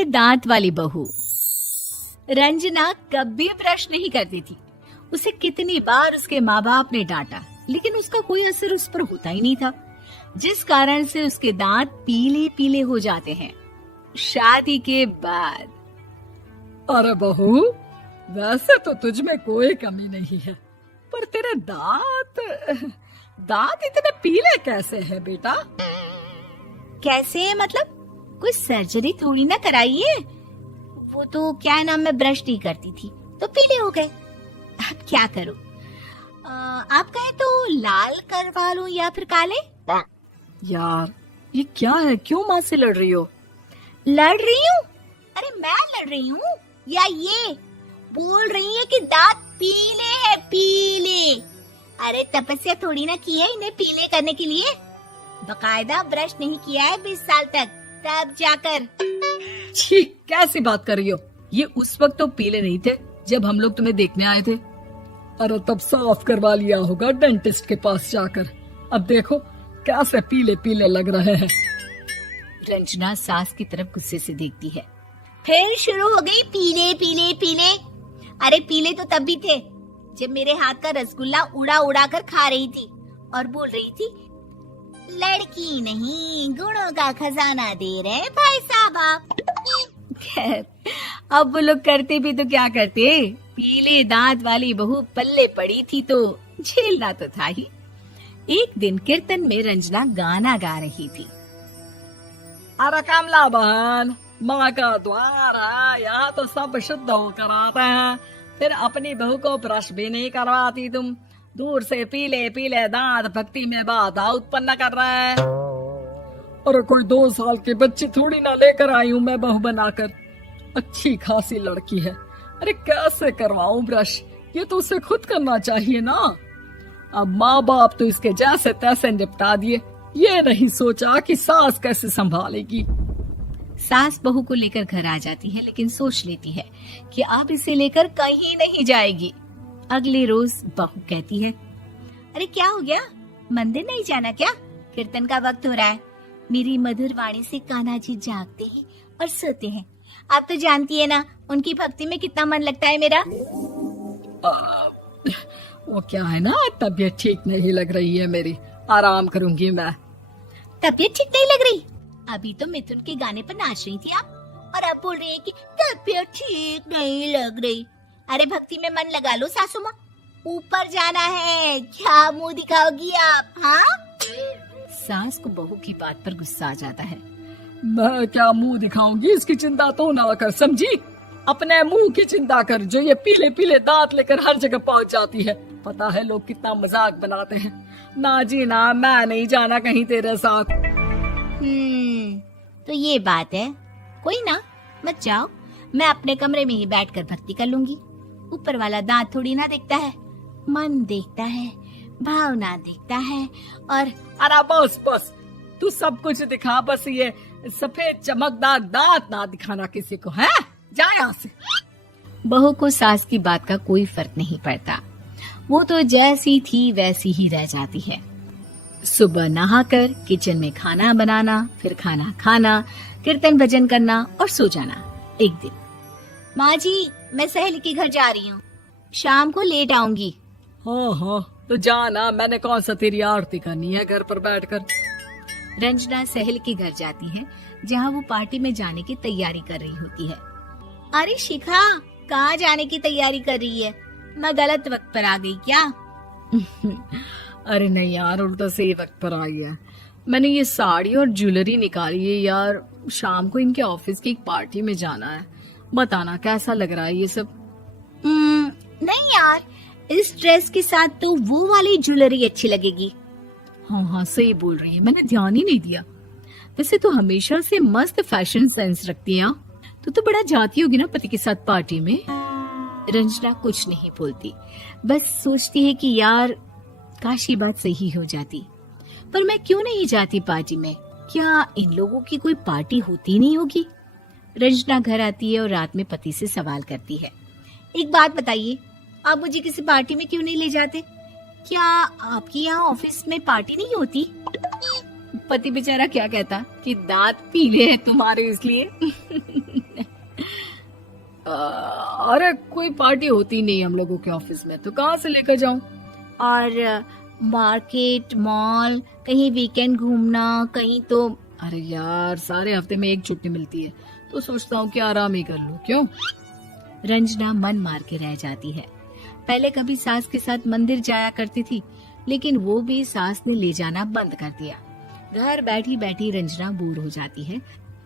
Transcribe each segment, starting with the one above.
पीले दांत वाली बहू। रंजना कभी ब्रश नहीं करती थी। उसे कितनी बार उसके माँ बाप ने डांटा, लेकिन उसका कोई असर उस पर होता ही नहीं था, जिस कारण से उसके दांत पीले पीले हो जाते हैं। शादी के बाद। अरे बहू, वैसे तो तुझ में कोई कमी नहीं है, पर तेरे दांत इतने पीले कैसे हैं बेटा? कैसे मतलब? कोई सर्जरी थोड़ी ना कराई है। वो तो क्या नाम, मैं ब्रश नहीं करती थी तो पीले हो गए। अब क्या करूं? आप कहें तो लाल करवा लूं या फिर काले? यार ये क्या है, क्यों माँ से लड़ रही हो? लड़ रही हूँ? अरे मैं लड़ रही हूँ या ये बोल रही है कि दांत पीले हैं, पीले। अरे तपस्या थोड़ी ना की है इन्हें पीले करने के लिए। बकायदा ब्रश नहीं किया है 20 साल तक, तब जाकर। छी, कैसी बात कर रही हो? ये उस वक्त तो पीले नहीं थे जब हम लोग तुम्हें देखने आए थे। अरे तब साफ करवा लिया होगा डेंटिस्ट के पास जाकर। अब देखो कैसे पीले पीले लग रहे हैं। रंजना सास की तरफ गुस्से से देखती है। फिर शुरू हो गई पीले पीले पीले। अरे पीले तो तब भी थे जब मेरे हाथ का रसगुल्ला उड़ा उड़ा कर खा रही थी और बोल रही थी, लड़की नहीं गुणों का खजाना दे रहे भाई साहब आप। खैर, अब वो लोग करते भी तो क्या करते, पीले दांत वाली बहू पल्ले पड़ी थी तो झेलना तो था ही। एक दिन कीर्तन में रंजना गाना गा रही थी। अरे कमला बहन, माँ का द्वार है, यहाँ तो सब शुद्ध होकर आते हैं, फिर अपनी बहू को ब्रश भी नहीं करवाती तुम। दूर से पीले पीले दांत भक्ति में बाधा उत्पन्न कर रहे हैं। अरे कोई 2 साल की बच्ची थोड़ी ना लेकर आई हूँ मैं बहू बनाकर। अच्छी खासी लड़की है, अरे कैसे करवाऊं ब्रश? ये तो उसे खुद करना चाहिए ना। अब माँ बाप तो इसके जैसे तैसे निपटा दिए, ये नहीं सोचा कि सास कैसे संभालेगी। सास बहू को लेकर घर आ जाती है, लेकिन सोच लेती है कि अब इसे लेकर कहीं नहीं जाएगी। अगले रोज बहू कहती है, अरे क्या हो गया, मंदिर नहीं जाना क्या? कीर्तन का वक्त हो रहा है। मेरी मधुर वाणी से कान्हा जी जागते हैं और सोते हैं। आप तो जानती है ना उनकी भक्ति में कितना मन लगता है मेरा। वो क्या है ना, तबीयत ठीक नहीं लग रही है मेरी, आराम करूंगी मैं। तबीयत ठीक नहीं लग रही? अभी तो मिथुन के गाने पर नाच रही थी आप, और अब बोल रही है कि तबीयत ठीक नहीं लग रही। अरे भक्ति में मन लगा लो सासू माँ, ऊपर जाना है, क्या मुंह दिखाओगी आप? हाँ? सास को बहू की बात पर गुस्सा आ जाता है। मैं क्या मुंह दिखाऊंगी, इसकी चिंता तो ना कर, समझी? अपने मुंह की चिंता कर, जो ये पीले पीले दांत लेकर हर जगह पहुंच जाती है। पता है लोग कितना मजाक बनाते हैं। ना जी ना, मैं नहीं जाना कहीं तेरे साथ। तो ये बात है। कोई ना, मत जाओ, मैं अपने कमरे में ही बैठकर भक्ति कर लूंगी। ऊपर वाला दांत थोड़ी ना देखता है, मन देखता है, भावना देखता है। और अरे बस बस, तू सब कुछ दिखा, बस ये सफेद चमकदार दांत ना दिखाना किसी को, है? जा यहाँ से। बहू को सास की बात का कोई फर्क नहीं पड़ता, वो तो जैसी थी वैसी ही रह जाती है। सुबह नहाकर किचन में खाना बनाना, फिर खाना खाना, कीर्तन भजन करना और सो जाना। एक दिन, माँ जी मैं सहेली के घर जा रही हूँ, शाम को लेट आऊंगी। हाँ हाँ तो जाना, मैंने कौन सा तेरी आरती करनी है घर पर बैठकर। रंजना सहेली के घर जाती है, जहाँ वो पार्टी में जाने की तैयारी कर रही होती है। अरे शिखा, कहाँ जाने की तैयारी कर रही है? मैं गलत वक्त पर आ गई क्या? अरे नहीं यार, उल्टा सही वक्त पर आ गया। मैंने ये साड़ी और ज्वेलरी निकाली है यार, शाम को इनके ऑफिस की एक पार्टी में जाना है। बताना कैसा लग रहा है ये सब? नहीं यार, इस ड्रेस के साथ तो वो वाली ज्वेलरी अच्छी लगेगी। हाँ हाँ सही बोल रही है, मैंने ध्यान ही नहीं दिया। वैसे तो हमेशा से मस्त फैशन सेंस रखती है। तो बड़ा जाती होगी ना पति के साथ पार्टी में। रंजना कुछ नहीं बोलती, बस सोचती है कि यार काश ये बात सही हो जाती, पर मैं क्यों नहीं जाती पार्टी में? क्या इन लोगों की कोई पार्टी होती नहीं होगी? रंजना घर आती है और रात में पति से सवाल करती है, एक बात बताइए, आप मुझे किसी पार्टी में क्यों नहीं ले जाते? क्या आपकी यहाँ ऑफिस में पार्टी नहीं होती? पति बेचारा क्या कहता कि दांत पीले हैं तुम्हारे इसलिए। अरे कोई पार्टी होती नहीं हम लोगों के ऑफिस में, तो कहाँ से लेकर जाऊं? और मार्केट, मॉल, कहीं वीकेंड घूमना, कहीं तो। अरे यार, सारे हफ्ते में एक छुट्टी मिलती है, तो सोचता हूँ कि आराम ही कर लूं। क्यों? रंजना मन मार के रह जाती है। पहले कभी सास के साथ मंदिर जाया करती थी, लेकिन वो भी सास ने ले जाना बंद कर दिया। घर बैठी बैठी रंजना बोर हो जाती है।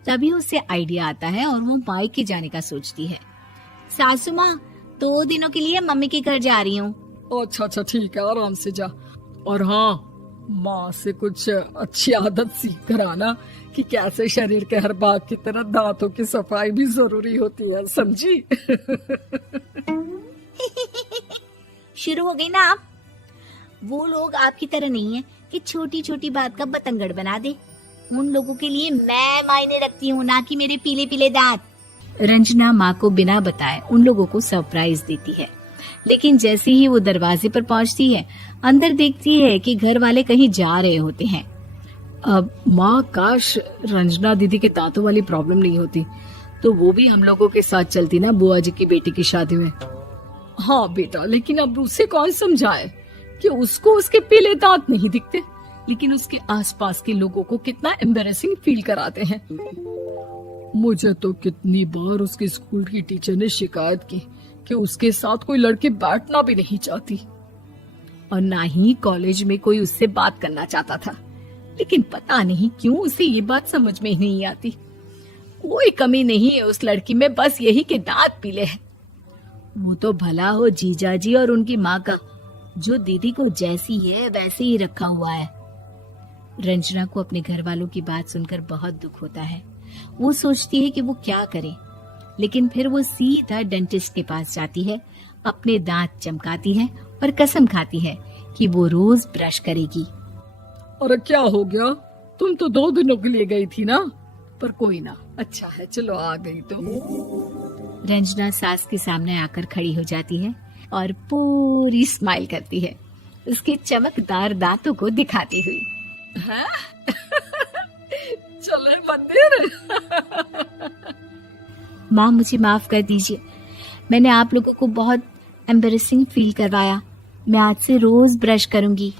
तभी उसे आइडिया आता है और वो मायके जाने का सोचती है। सासू माँ, 2 दिनों के लिए मम्मी के घर जा रही हूँ। अच्छा ठीक है, आराम से जा। और हाँ, माँ से कुछ अच्छी आदत सीख कर आना कि कैसे शरीर के हर भाग की तरह दांतों की सफाई भी जरूरी होती है, समझी? शुरू हो गई ना आप। वो लोग आपकी तरह नहीं है कि छोटी छोटी बात का बतंगड़ बना दे। उन लोगों के लिए मैं मायने रखती हूँ, ना कि मेरे पीले पीले दांत। रंजना माँ को बिना बताए उन लोगों को सरप्राइज देती है, लेकिन जैसे ही वो दरवाजे पर पहुंचती है, अंदर देखती है कि घर वाले कहीं जा रहे होते हैं। अब माँ, काश रंजना दीदी के दांतों वाली प्रॉब्लम नहीं होती, तो वो भी हम लोगों के साथ चलती ना बुआ जी की बेटी की शादी में। हाँ बेटा, लेकिन अब उसे कौन समझाए कि उसको उसके पीले दांत नहीं दिखते, लेकिन उसके आसपास के लोगों को कितना एम्बैरेसिंग फील कराते हैं। मुझे तो कितनी बार उसके स्कूल की टीचर ने शिकायत की कि उसके साथ कोई लड़की बैठना भी नहीं चाहती, और ना ही कॉलेज में कोई उससे बात करना चाहता था। लेकिन पता नहीं क्यों उसे ये बात समझ में ही नहीं आती। कोई कमी नहीं है उस लड़की में, बस यही कि दांत पीले हैं। वो तो भला हो जीजा जी और उनकी माँ का, जो दीदी को जैसी है वैसे ही रखा हुआ है। रंजना को अपने घर वालों की बात सुनकर बहुत दुख होता है। वो सोचती है कि वो क्या करे, लेकिन फिर वो सीधा डेंटिस्ट के पास जाती है, अपने दांत चमकाती है और कसम खाती है कि वो रोज ब्रश करेगी। अरे क्या हो गया? तुम तो 2 दिनों के लिए गई थी ना, पर कोई ना, अच्छा है, चलो आ गई तो। रंजना सास के सामने आकर खड़ी हो जाती है और पूरी स्माइल करती है, उसके चमकदार दांतों को दिखाती हुई। हैं? चले मंदिर? माँ, मुझे माफ कर दीजिए, मैंने आप लोगों को बहुत एम्बैरेसिंग फील करवाया। मैं आज से रोज ब्रश करूंगी।